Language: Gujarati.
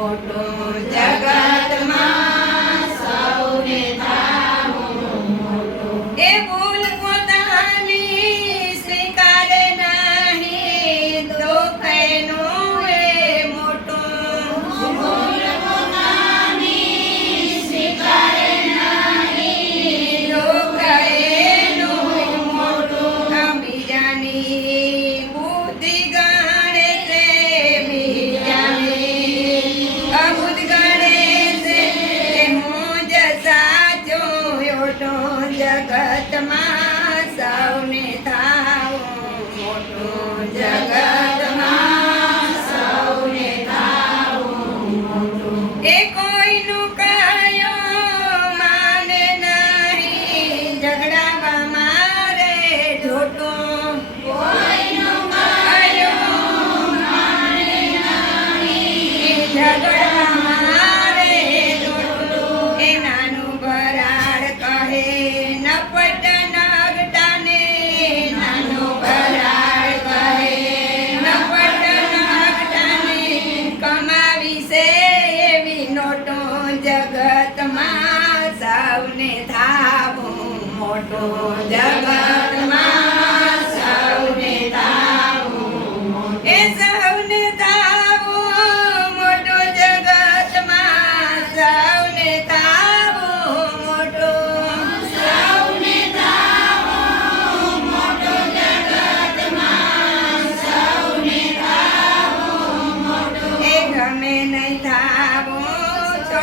મોટું જગતમાં સૌને એ ભૂલ પોતાની સ્વીકારે નહીં દુઃખ એનું એ મોટું. ભૂલ પોતાની સ્વીકારે નહીં દુઃખ એનું મોટું. બીજાની બુદ્ધિ જગતમાં સૌને થાવું મોટું એ કોઈનું કયો માને નહીં ઝઘડાવા મારે જોટું કોઈનું કયો જગતમાં સૌને થાવું મોટો જગત.